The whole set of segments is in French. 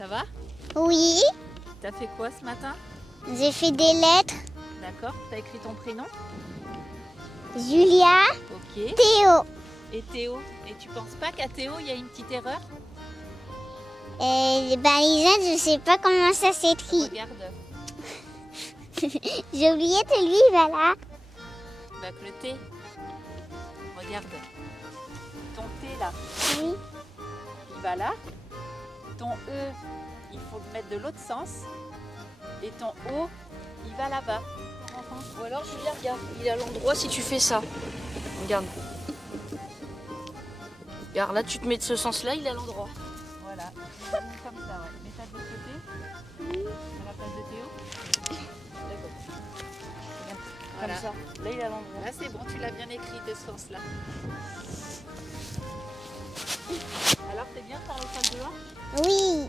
Ça va? Oui, T'as fait quoi ce matin? j'ai fait des lettres. D'accord, t'as écrit ton prénom? Julia, Ok. Théo. Et Théo? Et tu penses pas qu'à Théo, il y a une petite erreur? Et ben Lisa, je sais pas comment ça s'écrit. Regarde, J'ai oublié de lui, voilà. bah, que le T. Regarde. Ton T là, Oui. il va là. Ton E, il faut le mettre de l'autre sens. Et ton O, il va là-bas. Ou alors Julia, regarde, il est à l'endroit si tu fais ça. Regarde. Regarde, là tu te mets de ce sens-là, il est à l'endroit. Voilà. Comme ça, ouais. Mets ça de l'autre côté. À la place de Théo. D'accord. Regarde. Voilà. Comme ça. Là il est à l'endroit. Là c'est bon, tu l'as bien écrit de ce sens-là. Alors t'es bien par le salle de bain? Oui.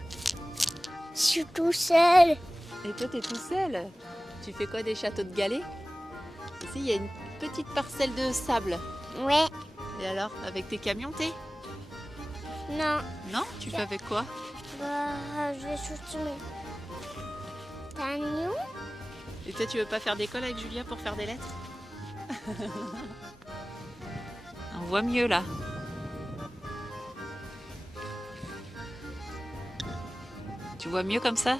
Je suis tout seul. Et toi, t'es tout seul. Tu fais quoi, des châteaux de galets? Ici, il y a une petite parcelle de sable. Ouais. Et alors, avec tes camions, t'es? Non. Non? Tu fais avec quoi? Bah, je vais sortir mes camions. Et toi, tu veux pas faire d'école avec Julia pour faire des lettres? On voit mieux là. Tu vois mieux comme ça?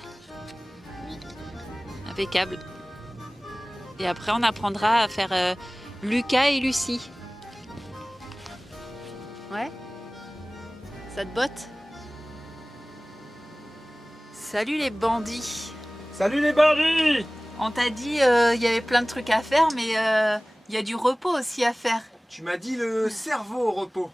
Impeccable. Et après, on apprendra à faire Lucas et Lucie. Ouais? Ça te botte? Salut les bandits! Salut les bandits! On t'a dit il y avait plein de trucs à faire, mais il y a du repos aussi à faire. Tu m'as dit le cerveau au repos.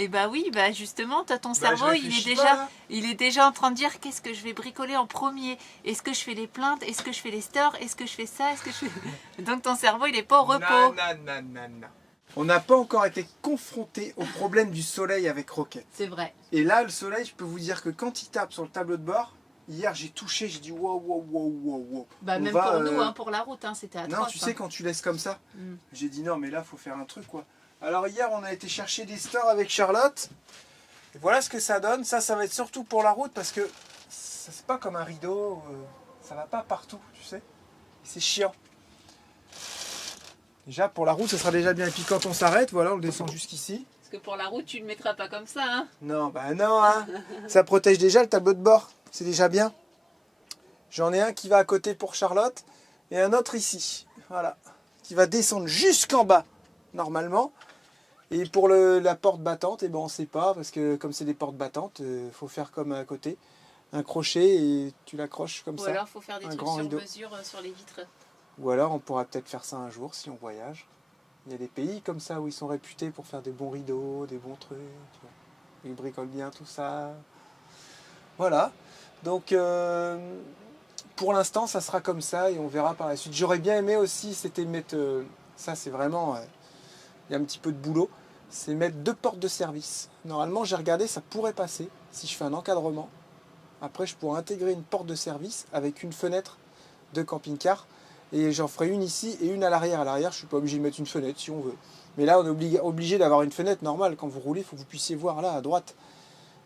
Et bah oui, bah justement, t'as ton je cerveau, réfléchis pas, là. il est déjà en train de dire qu'est-ce que je vais bricoler en premier. Est-ce que je fais les plaintes? Est-ce que je fais les stores? Est-ce que je fais ça? Est-ce que je fais... Donc ton cerveau, il est pas au repos. Nanana. On n'a pas encore été confronté au problème du soleil avec Rocket. C'est vrai. Et là, le soleil, je peux vous dire que quand il tape sur le tableau de bord, hier j'ai touché, j'ai dit wow, wow, wow, wow, wow. Bah On même va, pour nous, hein, pour la route, hein, c'était atroce. Non, tu sais, quand tu laisses comme ça, Mm. j'ai dit non, mais là, faut faire un truc, quoi. Alors hier, on a été chercher des stores avec Charlotte. Et voilà ce que ça donne. Ça va être surtout pour la route parce que c'est pas comme un rideau. Ça va pas partout, tu sais. C'est chiant. Déjà, pour la route, ça sera déjà bien. Et puis quand on s'arrête, voilà, on le descend jusqu'ici. Parce que pour la route, tu le mettras pas comme ça, hein. Non, bah non, hein. Ça protège déjà le tableau de bord. C'est déjà bien. J'en ai un qui va à côté pour Charlotte et un autre ici. Voilà. Qui va descendre jusqu'en bas, normalement. Et pour la porte battante, eh ben, on ne sait pas, parce que comme c'est des portes battantes, il faut faire comme à côté. Un crochet et tu l'accroches comme Ou ça. alors, il faut faire des un trucs grand sur rideau. mesure sur les vitres. Ou alors on pourra peut-être faire ça un jour si on voyage. Il y a des pays comme ça où ils sont réputés pour faire des bons rideaux, des bons trucs. Tu vois. Ils bricolent bien tout ça. Voilà. Donc pour l'instant ça sera comme ça et on verra par la suite. J'aurais bien aimé aussi, c'était mettre... ça c'est vraiment... il y a un petit peu de boulot. C'est mettre 2 portes de service. Normalement j'ai regardé, ça pourrait passer si je fais un encadrement. Après je pourrais intégrer une porte de service avec une fenêtre de camping-car. Et j'en ferai une ici et une à l'arrière. À l'arrière, je ne suis pas obligé de mettre une fenêtre si on veut. Mais là, on est obligé d'avoir une fenêtre normale. Quand vous roulez, il faut que vous puissiez voir là, à droite.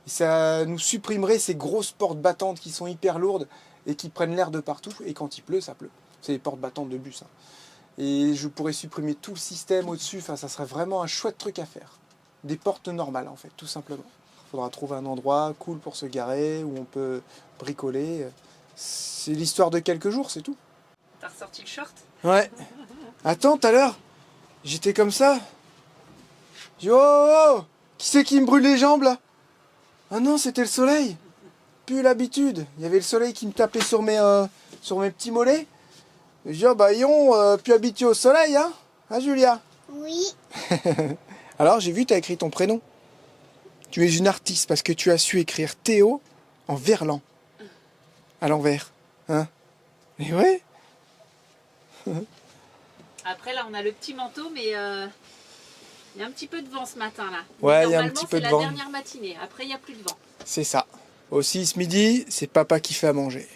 Et ça nous supprimerait ces grosses portes battantes qui sont hyper lourdes et qui prennent l'air de partout. Et quand il pleut, ça pleut. C'est les portes battantes de bus. Hein. Et je pourrais supprimer tout le système au-dessus. Enfin, ça serait vraiment un chouette truc à faire. Des portes normales, en fait, tout simplement. Il faudra trouver un endroit cool pour se garer, où on peut bricoler. C'est l'histoire de quelques jours, c'est tout. T'as ressorti le short? Ouais. Attends, tout à l'heure, j'étais comme ça. J'ai dit, oh, oh, oh, qui c'est qui me brûle les jambes là? Ah non, c'était le soleil. Plus l'habitude. Il y avait le soleil qui me tapait sur mes petits mollets. Et j'ai dit, oh, bah, Yon, plus habitué au soleil, hein? Hein, Julia? Oui. Alors, j'ai vu, tu as écrit ton prénom. Tu es une artiste parce que tu as su écrire Théo en verlan. À l'envers. Hein? Et ouais. Après, là, on a le petit manteau, mais il y a un petit peu de vent ce matin, là. Ouais, il y a un Normalement, petit peu de c'est vent. la dernière matinée. Après, il n'y a plus de vent. C'est ça. Aussi, ce midi, c'est papa qui fait à manger.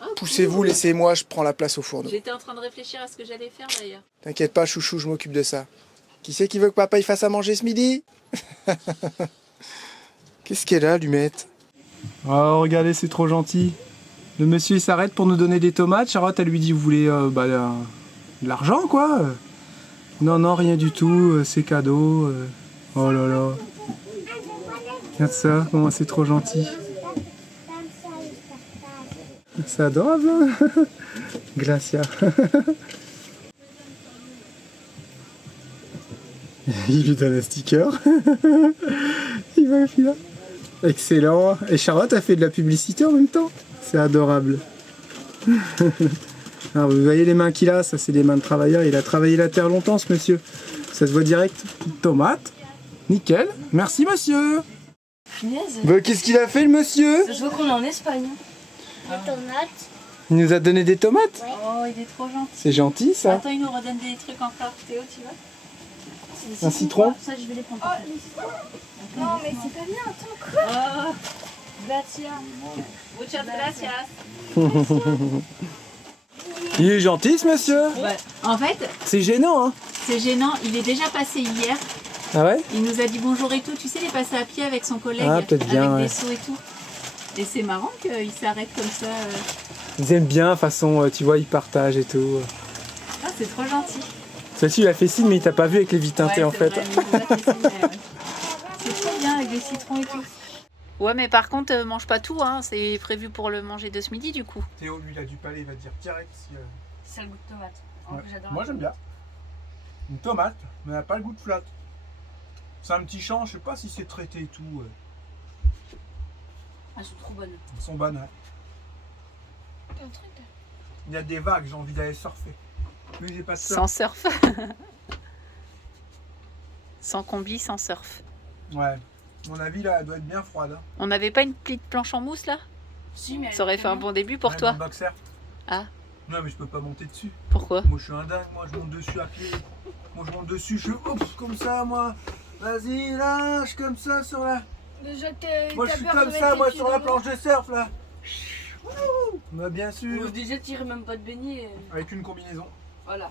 Oh, Poussez-vous, cool. laissez-moi, je prends la place au fourneau. J'étais en train de réfléchir à ce que j'allais faire, d'ailleurs. T'inquiète pas, chouchou, je m'occupe de ça. Qui c'est qui veut que papa il fasse à manger ce midi? Qu'est-ce qu'elle a, Lumette? Oh, regardez, c'est trop gentil. Le monsieur, il s'arrête pour nous donner des tomates. Charlotte, elle lui dit, vous voulez de l'argent, quoi? Non, non, rien du tout, c'est cadeau. Oh là là. Regarde ça, comment c'est trop gentil. C'est adorable, hein. Glacia. Il lui donne un sticker. Il va là. Excellent. Et Charlotte a fait de la publicité en même temps. C'est adorable. Alors, vous voyez les mains qu'il a, ça c'est des mains de travailleur. Il a travaillé la terre longtemps, ce monsieur. Ça se voit direct. Tomate. Nickel. Merci, monsieur. Punaise. Bah, qu'est-ce qu'il a fait, le monsieur? Ça se voit qu'on est en Espagne. Des tomates. Il nous a donné des tomates. Oh, il est trop gentil. C'est gentil, ça. Attends, il nous redonne des trucs encore. Théo, tu vois? Un citron. Ça, je vais les prendre. Non, mais c'est pas bien, attends quoi. Oh, gracias. Muchas gracias. Il est gentil, ce monsieur. Ouais. En fait, C'est gênant, hein. c'est gênant. Il est déjà passé hier. Ah ouais? Il nous a dit bonjour et tout. Tu sais, il est passé à pied avec son collègue. Ah, peut-être bien, avec ouais. des seaux et tout. Et c'est marrant qu'il s'arrête comme ça. Ils aiment bien, façon, tu vois, ils partagent et tout. Ah, c'est trop gentil. Celle-ci, il a fait signe, mais il t'a pas vu avec les vies teintées, Ouais, en c'est fait. vrai, il nous a fait signe, ouais. C'est trop bien avec des citrons et tout. Ouais, mais par contre, mange pas tout, hein. C'est prévu pour le manger de ce midi, du coup. Théo, lui, il a du palais, il va te dire direct si... C'est le goût de tomate. Ouais. Moi, j'aime bien. Une tomate, mais elle n'a pas le goût de flotte. C'est un petit champ, je sais pas si c'est traité et tout. Elles sont trop bonnes. Elles sont bonnes, ouais. Il y a des vagues, j'ai envie d'aller surfer. Lui, j'ai pas de surf. Sans surf. Sans combi, sans surf. Ouais. Mon avis, là, elle doit être bien froide. Hein. On n'avait pas une petite planche en mousse, là? Si, mais Ça aurait fait un bon début pour Même toi. en boxer. Ah. Non, mais je peux pas monter dessus. Pourquoi? Moi, je suis un dingue, moi, je monte dessus à pied. Moi, je monte dessus, je fais oups, comme ça, moi. Vas-y, lâche, comme ça, sur la... Déjà, Moi, je suis comme ça, moi, sur la planche de surf, là. Bah, bien sûr. Déjà, tirez même pas de beignet. Avec une combinaison. Voilà.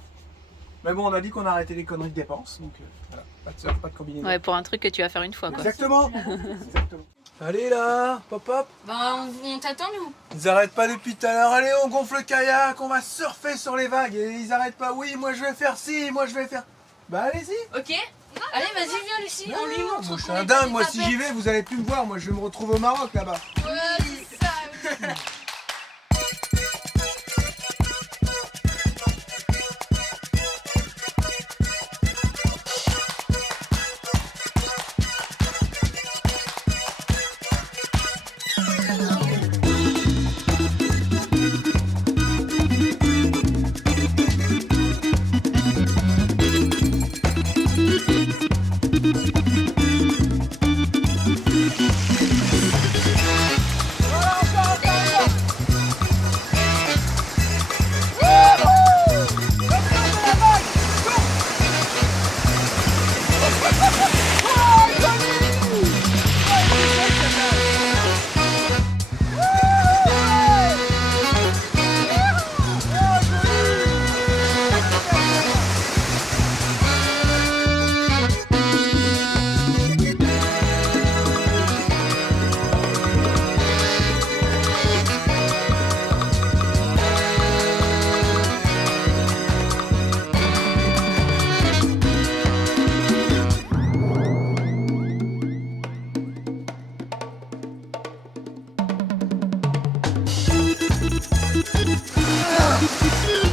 Mais bon, on a dit qu'on a arrêté les conneries de dépenses, donc voilà. Pas de surf, pas de combinaison. Ouais, pour un truc que tu vas faire une fois, quoi. Exactement. Exactement. Allez, là, pop, pop. Ben, on t'attend, nous. Ils arrêtent pas depuis tout à l'heure. Allez, on gonfle le kayak, on va surfer sur les vagues. Et ils arrêtent pas. Oui, moi, je vais faire ci, moi, je vais faire... Bah, allez-y. Ok. Allez, vas-y, viens, Lucie. On lui montre. Moi, je suis un dingue, moi, si j'y vais, vous allez plus me voir. Moi, je vais me retrouver au Maroc, là-bas. Ouais, c'est ça.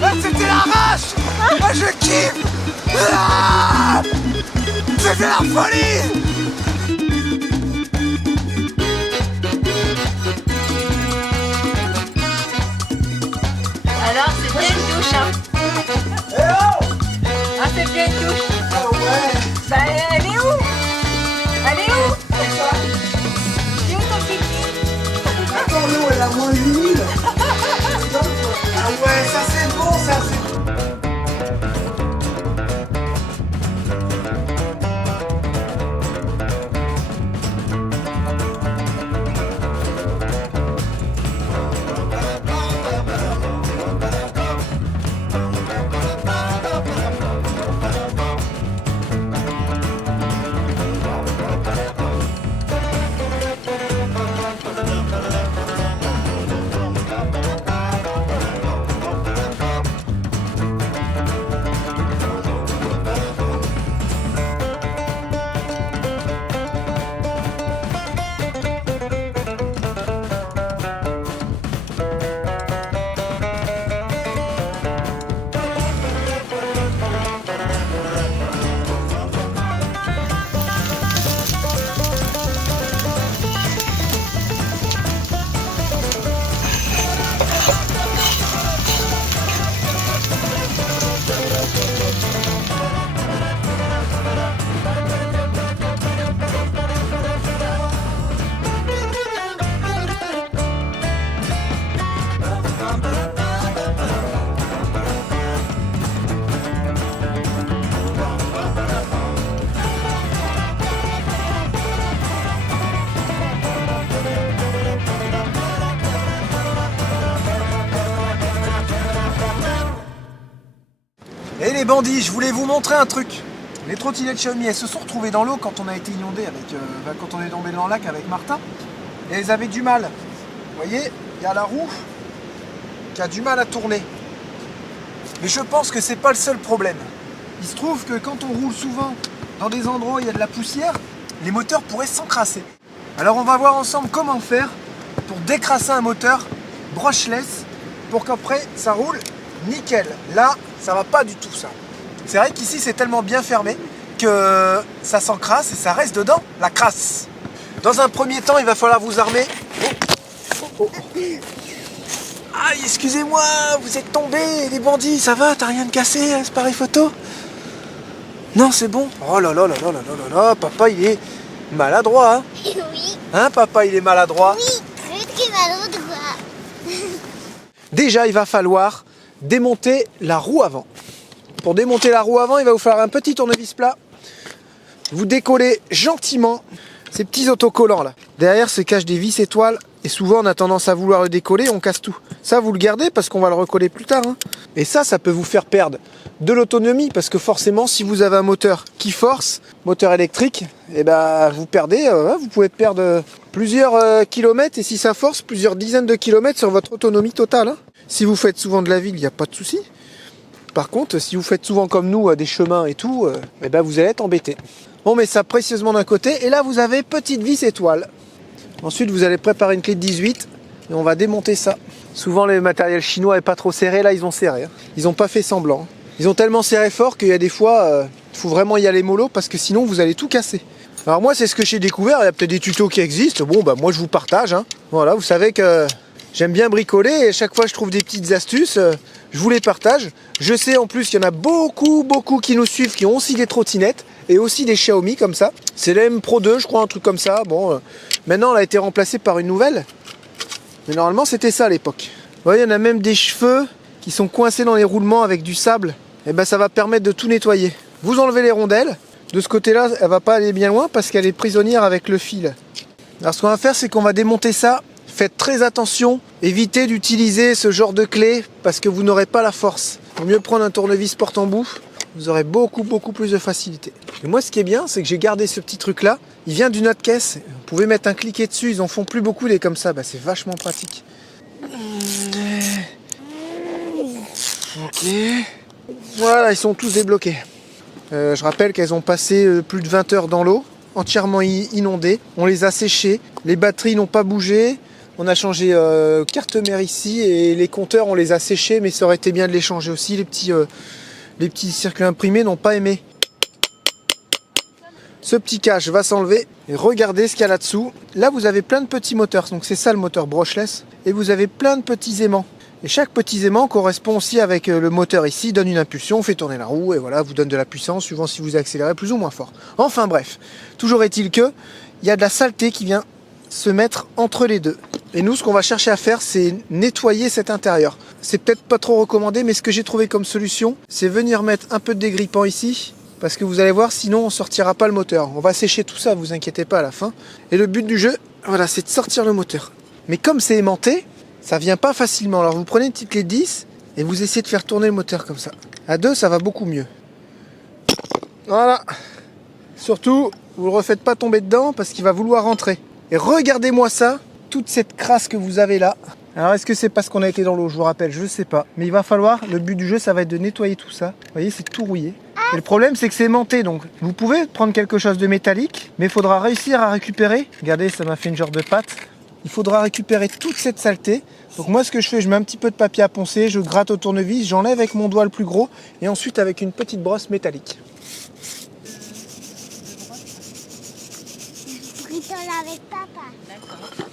Ah, c'était la vache. Ah, je kiffe. Ah, c'était la folie. Alors, c'est bien une douche, hein. Eh oh. Ah, c'est bien une douche. Ah ouais. Bah, elle est où? Elle est où? Elle est où ton pipi? Attends, l'eau, elle a moins 8000. Ah ouais, ça c'est bon, ça c'est... les bandits, je voulais vous montrer un truc. Les trottinettes Xiaomi, elles se sont retrouvées dans l'eau quand on a été inondé quand on est tombé dans le lac avec Martin. Et elles avaient du mal. Vous voyez, il y a la roue qui a du mal à tourner. Mais je pense que c'est pas le seul problème. Il se trouve que quand on roule souvent dans des endroits où il y a de la poussière, les moteurs pourraient s'encrasser. Alors on va voir ensemble comment faire pour décrasser un moteur brushless pour qu'après ça roule nickel. Là, ça va pas du tout ça. C'est vrai qu'ici c'est tellement bien fermé que ça s'encrasse et ça reste dedans, la crasse. Dans un premier temps, il va falloir vous armer. Oh. Aïe, excusez-moi, vous êtes tombés, les bandits, ça va, t'as rien de cassé, hein, c'est pareil photo? Non, c'est bon. Oh là là là là là là là, papa il est maladroit, hein? Oui. Hein, papa il est maladroit? Oui, très maladroit. Déjà, il va falloir démonter la roue avant. Pour démonter la roue avant, il va vous falloir un petit tournevis plat. Vous décollez gentiment ces petits autocollants là. Derrière se cachent des vis étoiles et souvent on a tendance à vouloir le décoller, on casse tout. Ça vous le gardez parce qu'on va le recoller plus tard. Hein. Et ça peut vous faire perdre de l'autonomie parce que forcément si vous avez un moteur qui force, moteur électrique, et ben vous perdez, vous pouvez perdre plusieurs kilomètres et si ça force, plusieurs dizaines de kilomètres sur votre autonomie totale. Hein. Si vous faites souvent de la ville, il n'y a pas de souci. Par contre, si vous faites souvent comme nous des chemins et tout, et ben vous allez être embêté. On met ça précieusement d'un côté et là vous avez petite vis étoile. Ensuite vous allez préparer une clé de 18 et on va démonter ça. Souvent les matériels chinois n'est pas trop serré, là ils ont serré. Hein. Ils n'ont pas fait semblant. Ils ont tellement serré fort qu'il y a des fois, il faut vraiment y aller mollo parce que sinon vous allez tout casser. Alors moi c'est ce que j'ai découvert, il y a peut-être des tutos qui existent, bon bah moi je vous partage. Hein. Voilà, vous savez que j'aime bien bricoler et à chaque fois je trouve des petites astuces, je vous les partage. Je sais en plus qu'il y en a beaucoup qui nous suivent, qui ont aussi des trottinettes et aussi des Xiaomi comme ça. C'est la M Pro 2 je crois, un truc comme ça. Bon, maintenant elle a été remplacée par une nouvelle. Mais normalement c'était ça à l'époque. Vous voyez, il y en a même des cheveux qui sont coincés dans les roulements avec du sable. Et ben ça va permettre de tout nettoyer. Vous enlevez les rondelles. De ce côté-là, elle va pas aller bien loin parce qu'elle est prisonnière avec le fil. Alors ce qu'on va faire, c'est qu'on va démonter ça. Faites très attention, évitez d'utiliser ce genre de clé parce que vous n'aurez pas la force. Il vaut mieux prendre un tournevis porte-embout, vous aurez beaucoup plus de facilité. Et moi ce qui est bien, c'est que j'ai gardé ce petit truc là, il vient d'une autre caisse, vous pouvez mettre un cliquet dessus, ils en font plus beaucoup des comme ça, bah, c'est vachement pratique. Ok, voilà, ils sont tous débloqués. Je rappelle qu'elles ont passé plus de 20 heures dans l'eau, entièrement inondées, on les a séchées, les batteries n'ont pas bougé. On a changé carte mère ici et les compteurs on les a séchés mais ça aurait été bien de les changer aussi. Les petits circuits imprimés n'ont pas aimé. Ce petit cache va s'enlever et regardez ce qu'il y a là-dessous. Là vous avez plein de petits moteurs, donc c'est ça le moteur brushless. Et vous avez plein de petits aimants. Et chaque petit aimant correspond aussi avec le moteur ici, donne une impulsion, fait tourner la roue et voilà, vous donne de la puissance suivant si vous accélérez plus ou moins fort. Enfin bref, toujours est-il que il y a de la saleté qui vient se mettre entre les deux. Et nous, ce qu'on va chercher à faire, c'est nettoyer cet intérieur. C'est peut-être pas trop recommandé, mais ce que j'ai trouvé comme solution, c'est venir mettre un peu de dégrippant ici, parce que vous allez voir, sinon on sortira pas le moteur. On va sécher tout ça, vous inquiétez pas à la fin. Et le but du jeu, voilà, c'est de sortir le moteur. Mais comme c'est aimanté, ça vient pas facilement. Alors vous prenez une petite clé de 10 et vous essayez de faire tourner le moteur comme ça. À 2, ça va beaucoup mieux. Voilà. Surtout, vous le refaites pas tomber dedans parce qu'il va vouloir rentrer. Et regardez-moi ça, toute cette crasse que vous avez là. Alors est-ce que c'est parce qu'on a été dans l'eau? Je vous rappelle, je sais pas. Mais il va falloir, le but du jeu, ça va être de nettoyer tout ça. Vous voyez, c'est tout rouillé. Et le problème, c'est que c'est aimanté. Donc vous pouvez prendre quelque chose de métallique, mais il faudra réussir à récupérer. Regardez, ça m'a fait une genre de pâte. Il faudra récupérer toute cette saleté. Donc moi, ce que je fais, je mets un petit peu de papier à poncer, je gratte au tournevis, j'enlève avec mon doigt le plus gros, et ensuite avec une petite brosse métallique. Avec papa. D'accord.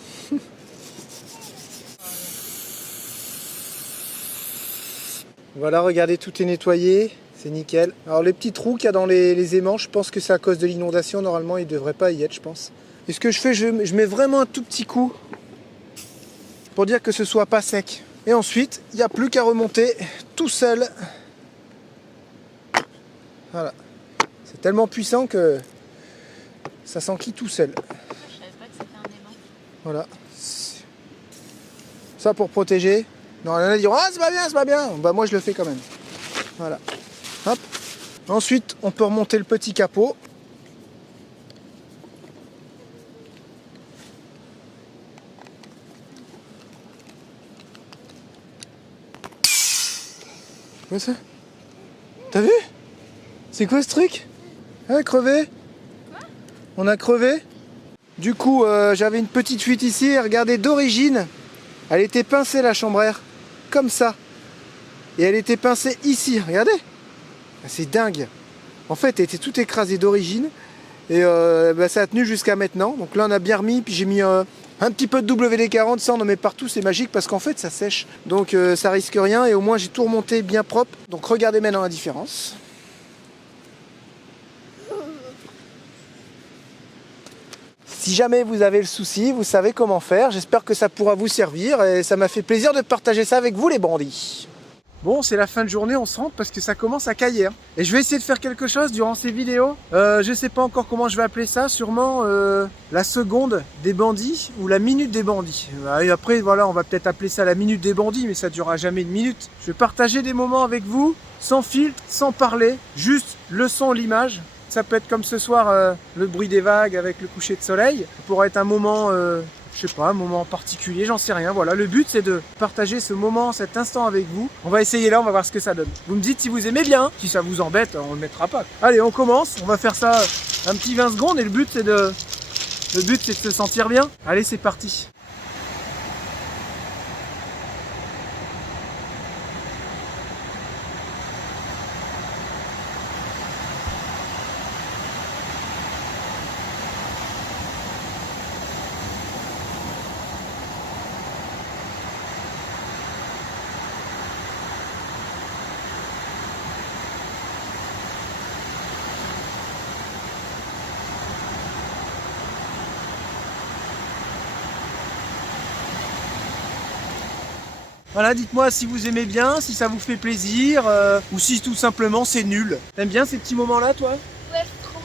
Voilà, regardez, tout est nettoyé, c'est nickel. Alors les petits trous qu'il y a dans les aimants, je pense que c'est à cause de l'inondation, normalement il ne devrait pas y être, je pense. Et ce que je fais, je mets vraiment un tout petit coup pour dire que ce soit pas sec. Et ensuite, il n'y a plus qu'à remonter tout seul. Voilà. C'est tellement puissant que ça s'enquille tout seul. Je savais pas que c'était un aimant. Voilà. Ça pour protéger. Non, il y en a qui diront ah c'est pas bien, c'est pas bien. Bah moi je le fais quand même. Voilà. Hop. Ensuite, on peut remonter le petit capot. Quoi ça? T'as vu? C'est quoi ce truc? Ah, crevé? On a crevé. Du coup, j'avais une petite fuite ici. Et regardez, d'origine, elle était pincée la chambre à air. Comme ça. Et elle était pincée ici. Regardez. C'est dingue. En fait, elle était toute écrasée d'origine. Et ça a tenu jusqu'à maintenant. Donc là, on a bien remis. Puis j'ai mis un petit peu de WD-40. Ça, on en met partout. C'est magique parce qu'en fait, ça sèche. Donc ça risque rien. Et au moins, j'ai tout remonté bien propre. Donc regardez maintenant la différence. Si jamais vous avez le souci, vous savez comment faire. J'espère que ça pourra vous servir et ça m'a fait plaisir de partager ça avec vous les bandits. Bon, c'est la fin de journée, on se rentre parce que ça commence à cailler. Et je vais essayer de faire quelque chose durant ces vidéos. Je sais pas encore comment je vais appeler ça, sûrement la seconde des bandits ou la minute des bandits. Et après, voilà, on va peut-être appeler ça la minute des bandits, mais ça durera jamais une minute. Je vais partager des moments avec vous, sans filtre, sans parler, juste le son, l'image. Ça peut être comme ce soir, le bruit des vagues avec le coucher de soleil. Ça pourrait être un moment, je sais pas, un moment particulier, j'en sais rien. Voilà, le but c'est de partager ce moment, cet instant avec vous. On va essayer là, on va voir ce que ça donne. Vous me dites si vous aimez bien. Si ça vous embête, on le mettra pas. Allez, on commence. On va faire ça un petit 20 secondes et le but c'est de se sentir bien. Allez, c'est parti. Voilà, dites-moi si vous aimez bien, si ça vous fait plaisir, ou si tout simplement c'est nul. T'aimes bien ces petits moments-là, toi? Ouais, trop.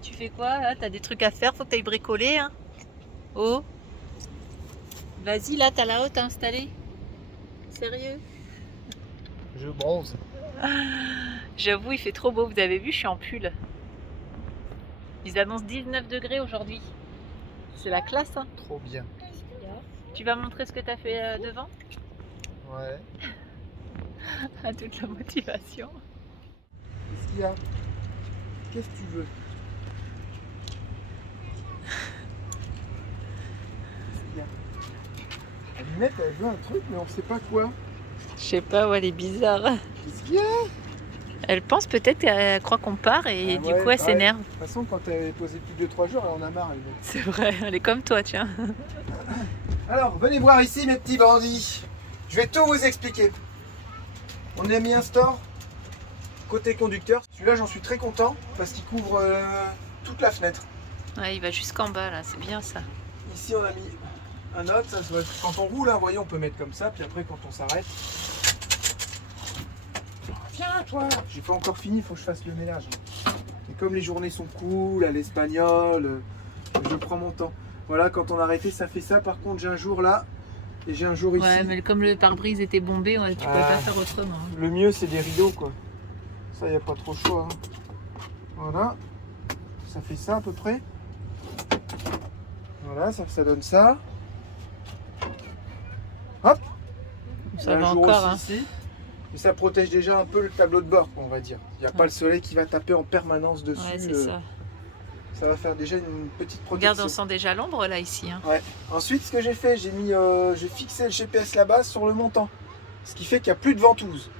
Tu fais quoi là? T'as des trucs à faire, faut que t'ailles bricoler hein. Oh, vas-y là, t'as la haute à installer. Sérieux? Je bronze. J'avoue, il fait trop beau, vous avez vu, je suis en pull. Ils annoncent 19 degrés aujourd'hui. C'est la classe hein. Trop bien. Tu vas montrer ce que t'as fait devant? Ouais. À toute la motivation. Qu'est-ce qu'il y a? Qu'est-ce que tu veux? Aminette, elle veut un truc, mais on sait pas quoi. Je sais pas, ouais, elle est bizarre. Qu'est-ce qu'il y a? Elle pense peut-être qu'elle croit qu'on part et Ah du ouais, coup elle s'énerve. De toute façon, quand elle est posée plus de 2-3 jours, elle en a marre. Elle veut. C'est vrai, elle est comme toi, tiens. Alors, venez voir ici, mes petits bandits. Je vais tout vous expliquer. On a mis un store côté conducteur. Celui-là, j'en suis très content parce qu'il couvre toute la fenêtre. Ouais, il va jusqu'en bas là, c'est bien ça. Ici, on a mis un autre. Ça, quand on roule, hein, vous voyez, on peut mettre comme ça. Puis après, quand on s'arrête. Viens, toi. J'ai pas encore fini, il faut que je fasse le ménage. Et comme les journées sont cool, à l'espagnol, je prends mon temps. Voilà, quand on a arrêté, ça fait ça. Par contre, j'ai un jour là et j'ai un jour ici. Ouais, mais comme le pare-brise était bombé, ouais, tu peux pas faire autrement. Le mieux, c'est des rideaux, quoi. Ça, il n'y a pas trop le choix. Hein. Voilà. Ça fait ça à peu près. Voilà, ça donne ça. Hop. Ça un va jour encore, aussi ici. Et ça protège déjà un peu le tableau de bord, on va dire. Il n'y a pas le soleil qui va taper en permanence dessus. Ouais, c'est ça. Ça va faire déjà une petite protection. Regarde, on sent déjà l'ombre là ici. Hein. Ouais. Ensuite, ce que j'ai fait, j'ai fixé le GPS là-bas sur le montant. Ce qui fait qu'il n'y a plus de ventouse.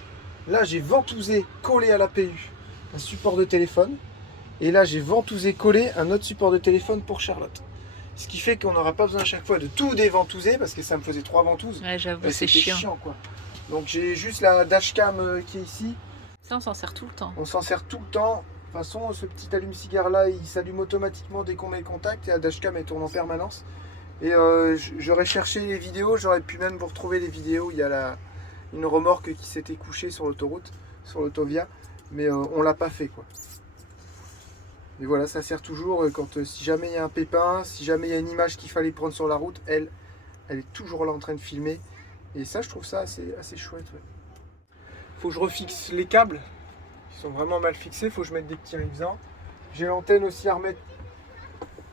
Là, j'ai ventousé, collé à la PU, un support de téléphone. Et là, j'ai ventousé, collé un autre support de téléphone pour Charlotte. Ce qui fait qu'on n'aura pas besoin à chaque fois de tout déventouser parce que ça me faisait 3 ventouses. Ouais, j'avoue, Et c'est c'était chiant. quoi. Donc j'ai juste la dashcam qui est ici. Ça, on s'en sert tout le temps. On s'en sert tout le temps. De toute façon, ce petit allume-cigare là, il s'allume automatiquement dès qu'on met le contact et la dashcam elle tourne en permanence. Et j'aurais cherché les vidéos, j'aurais pu même vous retrouver les vidéos. Il y a une remorque qui s'était couchée sur l'autoroute, sur l'autovia, mais on l'a pas fait quoi. Mais voilà, ça sert toujours quand si jamais il y a un pépin, si jamais il y a une image qu'il fallait prendre sur la route, elle est toujours là en train de filmer. Et ça, je trouve ça assez chouette. Ouais. Faut que je refixe les câbles, ils sont vraiment mal fixés, faut que je mette des petits rivesans. J'ai l'antenne aussi à remettre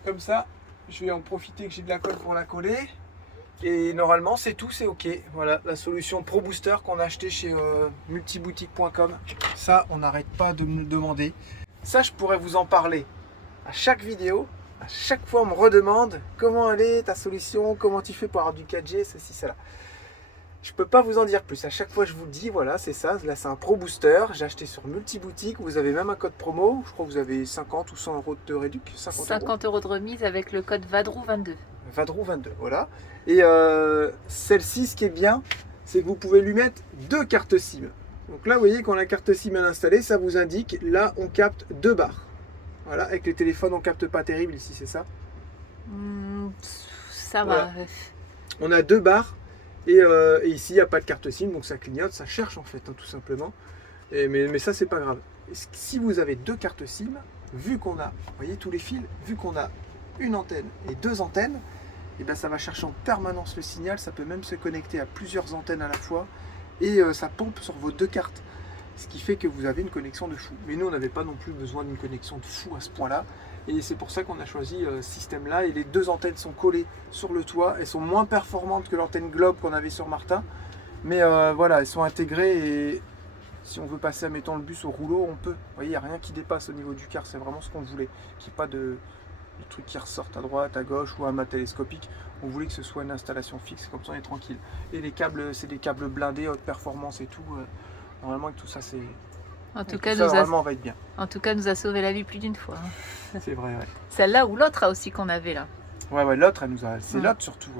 comme ça. Je vais en profiter que j'ai de la colle pour la coller. Et normalement, c'est tout, c'est ok. Voilà, la solution Pro Booster qu'on a acheté chez multiboutique.com. Ça, on n'arrête pas de me demander. Ça, je pourrais vous en parler à chaque vidéo. À chaque fois, on me redemande comment elle est ta solution, comment tu fais pour avoir du 4G, ceci, cela. Je peux pas vous en dire plus. À chaque fois, je vous le dis, voilà, c'est ça. Là, c'est un Pro Booster. J'ai acheté sur Multiboutique. Vous avez même un code promo. Je crois que vous avez 50 ou 100 euros de réduc. 50 euros de remise avec le code VADROU22. VADROU22, voilà. Et celle-ci, ce qui est bien, c'est que vous pouvez lui mettre 2 cartes SIM. Donc là, vous voyez, quand la carte SIM est installée, ça vous indique, là, on capte 2 barres. Voilà, avec les téléphones, on capte pas terrible ici, c'est ça Ça voilà. va. On a 2 barres. Et ici, il n'y a pas de carte SIM, donc ça clignote, ça cherche en fait, hein, tout simplement. Mais ça, c'est pas grave. Si vous avez 2 cartes SIM, vu qu'on a, vous voyez tous les fils, vu qu'on a une antenne et 2 antennes, et ben ça va chercher en permanence le signal. Ça peut même se connecter à plusieurs antennes à la fois et ça pompe sur vos 2 cartes. Ce qui fait que vous avez une connexion de fou. Mais nous, on n'avait pas non plus besoin d'une connexion de fou à ce point-là. Et c'est pour ça qu'on a choisi ce système-là. Et les 2 antennes sont collées sur le toit. Elles sont moins performantes que l'antenne Globe qu'on avait sur Martin. Mais voilà, elles sont intégrées. Et si on veut passer, mettons, le bus au rouleau, on peut. Vous voyez, il n'y a rien qui dépasse au niveau du car. C'est vraiment ce qu'on voulait. Qu'il n'y ait pas de trucs qui ressortent à droite, à gauche ou à ma télescopique. On voulait que ce soit une installation fixe. Comme ça, on est tranquille. Et les câbles, c'est des câbles blindés, haute performance et tout. Normalement, avec tout ça, c'est... En tout ça, cas, normalement, on va être bien. En tout cas, nous a sauvé la vie plus d'une fois. C'est vrai, ouais. Celle-là ou l'autre aussi qu'on avait là. Ouais, l'autre, elle nous a... c'est l'autre surtout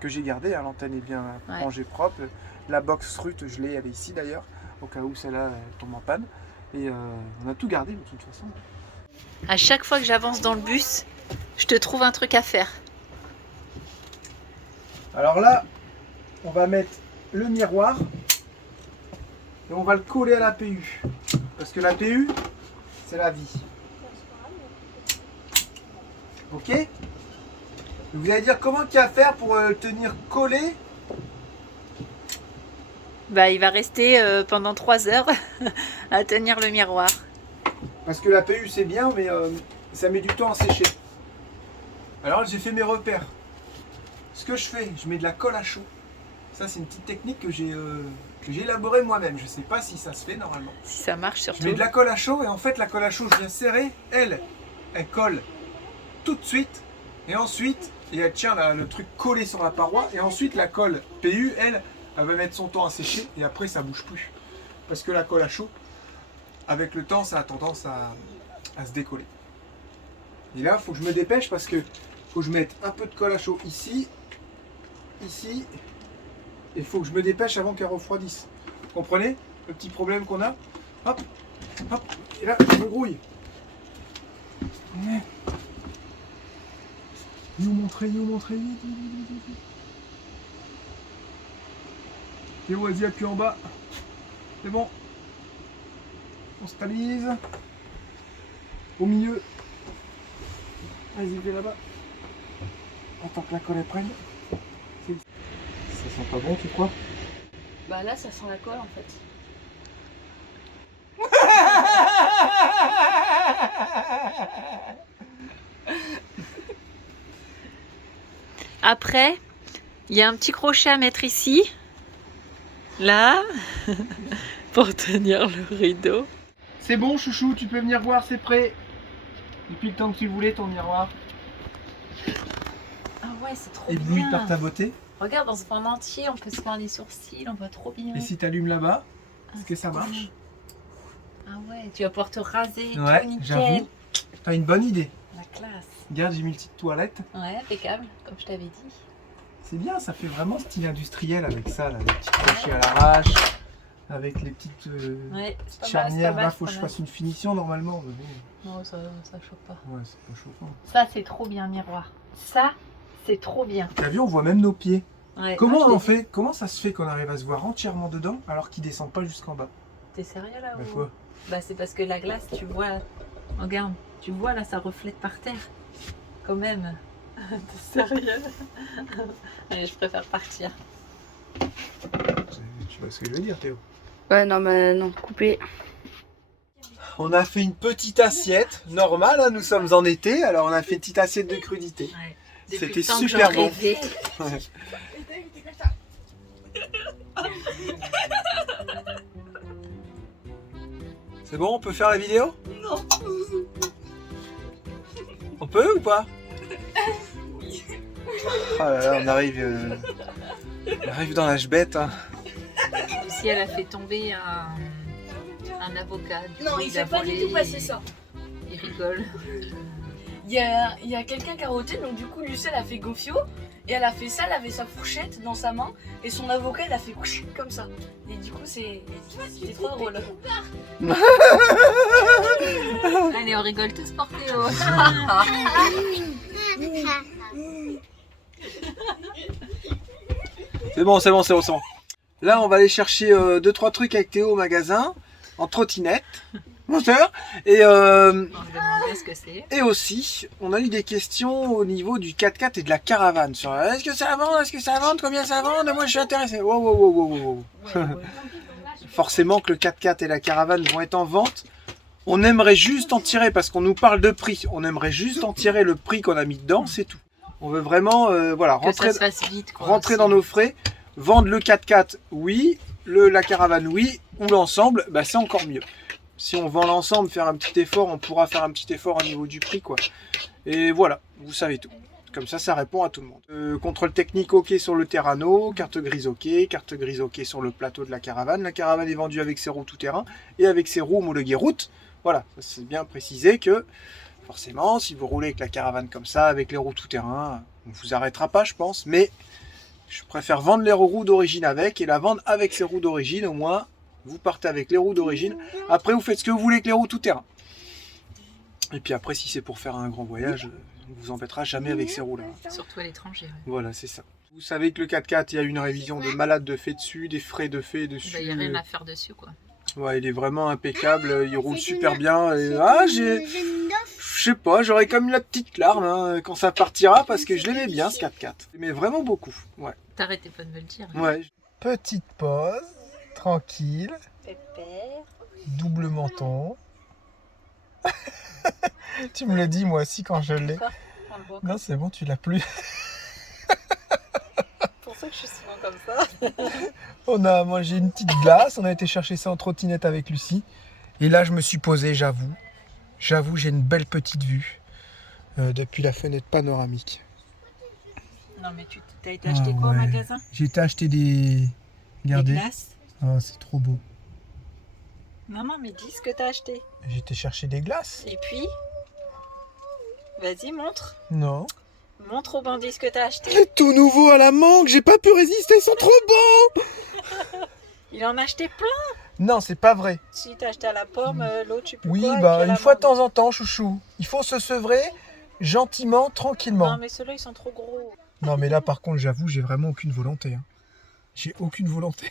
que j'ai gardé. Hein. L'antenne est bien rangée, propre. La box RUT, je l'ai, elle est ici d'ailleurs, au cas où celle-là tombe en panne. Et on a tout gardé de toute façon. À chaque fois que j'avance dans le bus, je te trouve un truc à faire. Alors là, on va mettre le miroir et on va le coller à la PU. Parce que la PU, c'est la vie. Ok? Vous allez dire comment il y a à faire pour le tenir collé? Bah, il va rester pendant 3 heures à tenir le miroir. Parce que la PU c'est bien, mais ça met du temps à sécher. Alors j'ai fait mes repères. Ce que je fais, je mets de la colle à chaud. Ça c'est une petite technique que j'ai élaborée moi-même. Je ne sais pas si ça se fait normalement. Si ça marche surtout. Je mets de la colle à chaud et en fait la colle à chaud je viens serrer. Elle colle tout de suite. Et ensuite, elle tient le truc collé sur la paroi. Et ensuite la colle PU, elle va mettre son temps à sécher et après ça bouge plus. Parce que la colle à chaud, avec le temps, ça a tendance à se décoller. Et là, il faut que je me dépêche parce que faut que je mette un peu de colle à chaud ici, ici, et il faut que je me dépêche avant qu'elle refroidisse. Vous comprenez le petit problème qu'on a? Hop, hop, et là, je me grouille. Nous montrer. Théo, vas-y, appuie en bas. C'est bon. On stabilise. Au milieu. Vas-y, fais là-bas. Attends que la colle prenne. Ça sent pas bon, tu crois? Bah là, ça sent la colle en fait. Après, il y a un petit crochet à mettre ici. Là. Pour tenir le rideau. C'est bon, chouchou, tu peux venir voir, c'est prêt. Depuis le temps que tu voulais ton miroir. Ah ouais, c'est trop Ébloui bien. par ta beauté. Regarde, dans ce monde entier, on peut se faire les sourcils, on voit trop bien. Et si tu allumes là-bas, est-ce que c'est ça trop marche? bien. Ah ouais, tu vas pouvoir te raser, Ouais, tout nickel. j'avoue. T'as une bonne idée. D'accord. Classe. Regarde, j'ai mis une petite toilette. Ouais, impeccable, comme je t'avais dit. C'est bien, ça fait vraiment style industriel avec ça, là, les petits crochets à l'arrache, avec les petites Ouais, c'est pas mal, charnières. Là, faut que c'est je pas fasse une finition normalement. Mais bon, Non, ça choque pas. ouais, c'est pas choquant. Ça, c'est trop bien, miroir. Ça, c'est trop bien. T'as vu, on voit même nos pieds. Ouais. Comment Ah, je on t'ai fait? Comment ça se fait qu'on arrive à se voir entièrement dedans alors qu'ils descendent pas jusqu'en bas? dit. T'es sérieux là Bah, ou... quoi? Bah, c'est parce que la glace, tu vois. Regarde, tu vois là, ça reflète par terre. Quand même. T'es sérieux? Allez, je préfère partir. Tu vois ce que je veux dire, Théo? Ouais, non, mais non, coupé. On a fait une petite assiette normale, hein, nous sommes en été, alors on a fait une petite assiette de crudité. Ouais. C'était Depuis le temps que super j'en bon. rêvais. Ouais. C'est bon, on peut faire la vidéo? Non. On peut ou pas? Oh là là, on arrive dans l'âge bête. Hein. Si elle a fait tomber un avocat. Du Non, coup, il a s'est pas volé, du tout passé ça. Il rigole. Il y a quelqu'un qui a roté, donc du coup, Lucie, elle a fait gofio. Et elle a fait ça, elle avait sa fourchette dans sa main. Et son avocat, il a fait comme ça. Et du coup, c'était trop drôle. Allez, on rigole tous pour Théo. C'est bon, c'est bon, c'est bon, c'est bon. Là, on va aller chercher 2-3 trucs avec Théo au magasin, en trottinette, moteur, et On lui demandait ce que c'est. et aussi, on a eu des questions au niveau du 4x4 et de la caravane. Sur est-ce que ça vend? Est-ce que ça vend? Combien ça vend? Moi, je suis intéressé. Wow, wow, wow, wow, wow. Forcément que le 4x4 et la caravane vont être en vente. On aimerait juste en tirer, parce qu'on nous parle de prix, on aimerait juste en tirer le prix qu'on a mis dedans, c'est tout. On veut vraiment voilà, Que ça se fasse vite. Quoi, rentrer aussi. dans nos frais. Vendre le 4x4, oui. La caravane, oui. Ou l'ensemble, bah, c'est encore mieux. Si on vend l'ensemble, faire un petit effort, on pourra faire un petit effort au niveau du prix, quoi. Et voilà, vous savez tout. Comme ça répond à tout le monde. Contrôle technique, ok sur le Terrano. Carte grise, ok. Carte grise, ok sur le plateau de la caravane. La caravane est vendue avec ses roues tout-terrain et avec ses roues homologuées route. Voilà, c'est bien précisé que, forcément, si vous roulez avec la caravane comme ça, avec les roues tout-terrain, on ne vous arrêtera pas, je pense. Mais je préfère vendre les roues d'origine avec et la vendre avec ses roues d'origine. Au moins, vous partez avec les roues d'origine. Après, vous faites ce que vous voulez avec les roues tout-terrain. Et puis après, si c'est pour faire un grand voyage, on ne vous embêtera jamais avec ces roues-là. Surtout à l'étranger. Ouais. Voilà, c'est ça. Vous savez que le 4x4, il y a une révision de malade de fait dessus, des frais de fait dessus. Il n'y a rien à faire dessus, quoi. Ouais, il est vraiment impeccable, il roule super bien. Et, je sais pas, j'aurais comme la petite larme hein, quand ça partira parce que je l'aimais bien ce 4x4. Mais vraiment beaucoup, ouais. T'arrêtais pas de me le dire. Ouais. Petite pause, tranquille, Pépère. double menton. Tu me le dis moi aussi quand je l'ai. Non, c'est bon, tu l'as plus. C'est pour ça que je suis souvent comme ça. On a mangé une petite glace, on a été chercher ça en trottinette avec Lucie. Et là, je me suis posé, j'avoue. J'avoue, j'ai une belle petite vue depuis la fenêtre panoramique. Non, mais tu t'as été acheter quoi au magasin? J'ai été acheter des... Regardez. Des glaces. Oh, c'est trop beau. Maman, mais dis ce que t'as acheté. J'ai été chercher des glaces. Et puis, vas-y, montre. Non. Montre au bandit ce que t'as acheté. C'est tout nouveau à la mangue, j'ai pas pu résister, ils sont trop bons. Il en a acheté plein. Non, c'est pas vrai. Si t'as acheté à la pomme, l'autre, tu peux Oui, quoi, bah et puis à une la fois de mangue. temps en temps, chouchou. Il faut se sevrer gentiment, tranquillement. Non, mais ceux-là, ils sont trop gros. Non, mais là, par contre, j'avoue, j'ai vraiment aucune volonté. Hein. J'ai aucune volonté.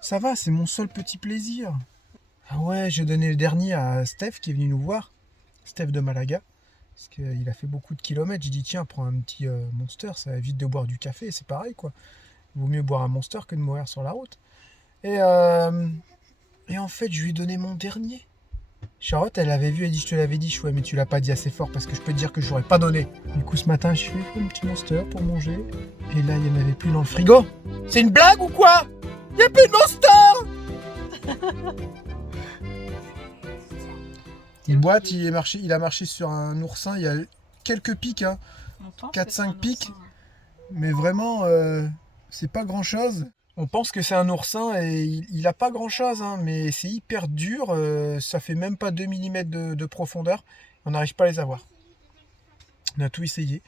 Ça va, c'est mon seul petit plaisir. Ah ouais, j'ai donné le dernier à Steph qui est venu nous voir. Steph de Malaga. Parce qu'il a fait beaucoup de kilomètres. J'ai dit, tiens, prends un petit Monster, ça évite de boire du café. C'est pareil, quoi. Il vaut mieux boire un Monster que de mourir sur la route. Et en fait, je lui ai donné mon dernier. Charlotte, elle l'avait vu, elle dit, je te l'avais dit, ouais, mais tu l'as pas dit assez fort parce que je peux te dire que je l'aurais pas donné. Du coup, ce matin, je fais un petit Monster pour manger. Et là, il n'y en avait plus dans le frigo. C'est une blague ou quoi? Il n'y a plus de Monster. Il boite, il a marché sur un oursin, il y a quelques pics, hein, 4-5 pics, mais vraiment, c'est pas grand chose. On pense que c'est un oursin et il a pas grand chose, hein, mais c'est hyper dur. Ça fait même pas 2 mm de profondeur. On n'arrive pas à les avoir. On a tout essayé.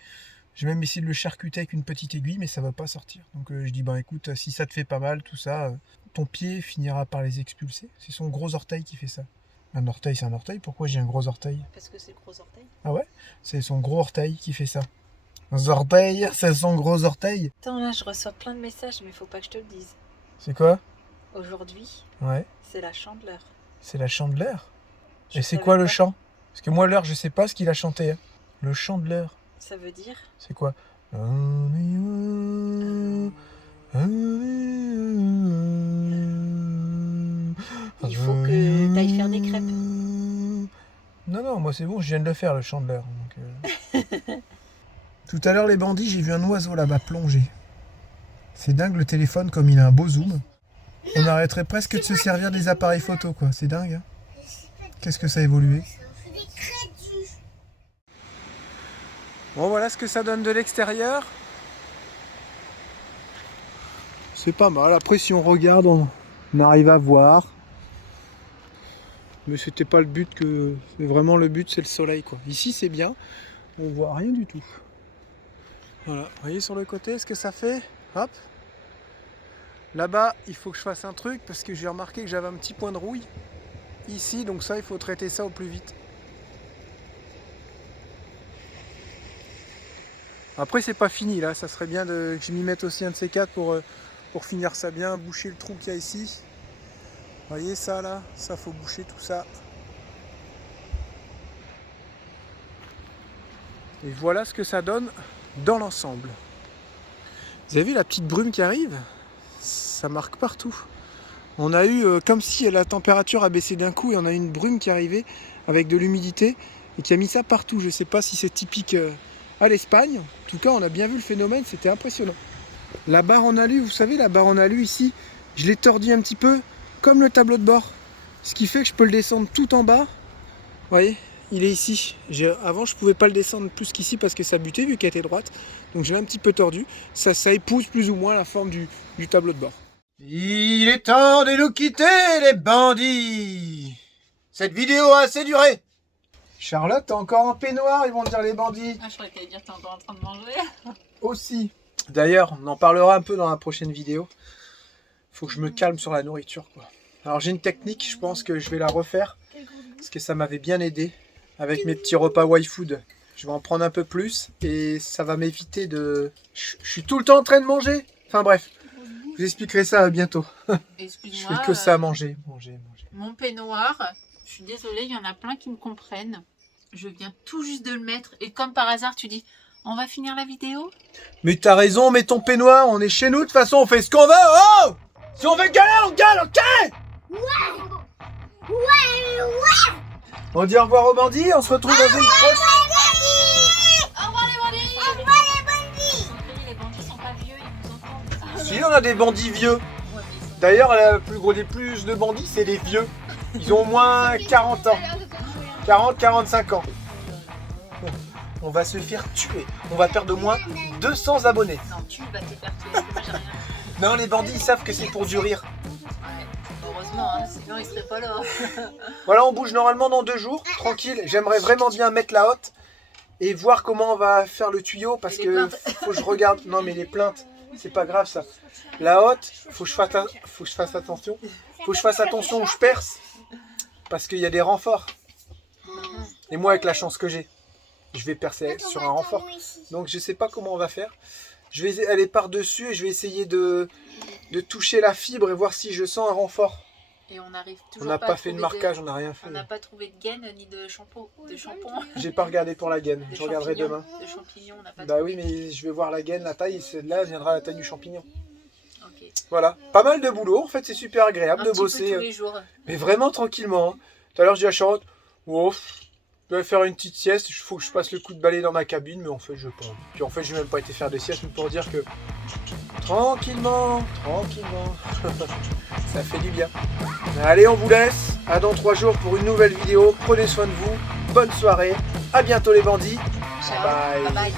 J'ai même essayé de le charcuter avec une petite aiguille, mais ça va pas sortir. Donc je dis, ben écoute, si ça te fait pas mal, tout ça, ton pied finira par les expulser. C'est son gros orteil qui fait ça. Un orteil, c'est un orteil. Pourquoi j'ai un gros orteil? Parce que c'est le gros orteil. Ah ouais? C'est son gros orteil qui fait ça. Un orteil, c'est son gros orteil. Attends, là, je reçois plein de messages, mais faut pas que je te le dise. C'est quoi? Aujourd'hui, Ouais. c'est la chandeleur. C'est la chandeleur. Je Et c'est savais quoi le pas. chant? Parce que moi, l'heure, je sais pas ce qu'il a chanté. Hein. Le chant de l'heure. Ça veut dire C'est quoi? il faut que t'ailles faire des crêpes. Non, non, moi c'est bon, je viens de le faire, le chant de l'heure. Tout à l'heure, les bandits, j'ai vu un oiseau là-bas plonger. C'est dingue le téléphone, comme il a un beau zoom. On arrêterait presque de se servir des appareils photo, quoi. C'est dingue, hein. Qu'est-ce que ça a évolué? Bon, voilà ce que ça donne de l'extérieur. C'est pas mal. Après, si on regarde, on arrive à voir. Mais c'était pas le but que... Vraiment, le but, c'est le soleil, quoi. Ici, c'est bien. On voit rien du tout. Voilà. Vous voyez sur le côté ce que ça fait? Hop. Là-bas, il faut que je fasse un truc parce que j'ai remarqué que j'avais un petit point de rouille. Ici, donc ça, il faut traiter ça au plus vite. Après, c'est pas fini, là. Ça serait bien que je m'y mette aussi un de ces quatre pour finir ça bien, boucher le trou qu'il y a ici. Vous voyez ça, là? Ça, faut boucher tout ça. Et voilà ce que ça donne dans l'ensemble. Vous avez vu la petite brume qui arrive? Ça marque partout. On a eu, comme si la température a baissé d'un coup, et on a eu une brume qui arrivait avec de l'humidité et qui a mis ça partout. Je ne sais pas si c'est typique à l'Espagne. En tout cas, on a bien vu le phénomène, c'était impressionnant. La barre en alu, vous savez, la barre en alu ici, je l'ai tordue un petit peu, comme le tableau de bord. Ce qui fait que je peux le descendre tout en bas. Vous voyez, il est ici. Avant, je ne pouvais pas le descendre plus qu'ici parce que ça butait vu qu'elle était droite. Donc je l'ai un petit peu tordu. Ça épouse plus ou moins la forme du tableau de bord. Il est temps de nous quitter, les bandits. Cette vidéo a assez duré. Charlotte, t'es encore en peignoir, ils vont dire les bandits. Ah, je croyais que t'allais dire que t'es encore en train de manger. Aussi. D'ailleurs, on en parlera un peu dans la prochaine vidéo. Faut que je me calme sur la nourriture, quoi. Alors j'ai une technique, je pense que je vais la refaire. Parce que ça m'avait bien aidé avec mes petits repas Y-Food. Je vais en prendre un peu plus et ça va m'éviter de... Je suis tout le temps en train de manger. Enfin bref, je vous expliquerai ça bientôt. Je fais que ça à manger. Mon peignoir, je suis désolée, il y en a plein qui me comprennent. Je viens tout juste de le mettre et comme par hasard, tu dis, on va finir la vidéo? Mais t'as raison, mets ton peignoir, on est chez nous, de toute façon on fait ce qu'on veut. Oh! Si on veut gueuler, on gueule, ok? Ouais. On dit au revoir aux bandits, on se retrouve dans une prochaine... Au revoir les bandits! Au revoir les bandits! Les bandits sont pas vieux, ils nous entendent. Si, on a des bandits vieux. D'ailleurs, les plus de bandits, c'est les vieux. Ils ont au moins 40 ans. 40-45 ans. On va se faire tuer. On va perdre au moins 200 abonnés. Non, tu vas te faire tuer, moi j'ai rien. Non, les bandits, ils savent que c'est pour du rire. Heureusement, hein, sinon ils seraient pas là. Voilà, on bouge normalement dans 2 jours. Tranquille. J'aimerais vraiment bien mettre la hotte et voir comment on va faire le tuyau parce que faut que je regarde. Non, mais les plaintes, c'est pas grave ça. La hotte, faut que je fasse attention. Faut que je fasse attention où je perce parce qu'il y a des renforts. Et moi, avec la chance que j'ai, je vais percer sur un renfort. Donc, je sais pas comment on va faire. Je vais aller par-dessus et je vais essayer de toucher la fibre et voir si je sens un renfort. Et on arrive On toujours n'a pas fait de marquage, on n'a rien fait. On n'a pas trouvé de gaine ni de shampoing. J'ai pas regardé pour la gaine, je regarderai demain. De champignons, on n'a pas Bah trouvé. oui, mais je vais voir la gaine, la taille, celle-là viendra la taille du champignon. Ok. Voilà, pas mal de boulot, en fait c'est super agréable de Un petit peu bosser. tous les jours. Mais vraiment tranquillement. Hein. Tout à l'heure, je dis à Charlotte, oh, je vais faire une petite sieste, il faut que je passe le coup de balai dans ma cabine, mais en fait, je pense. Puis en fait, j'ai même pas été faire de sieste, mais pour dire que tranquillement, ça fait du bien. Allez, on vous laisse. À dans 3 jours pour une nouvelle vidéo. Prenez soin de vous. Bonne soirée. À bientôt les bandits. Ciao. Bye. Bye bye.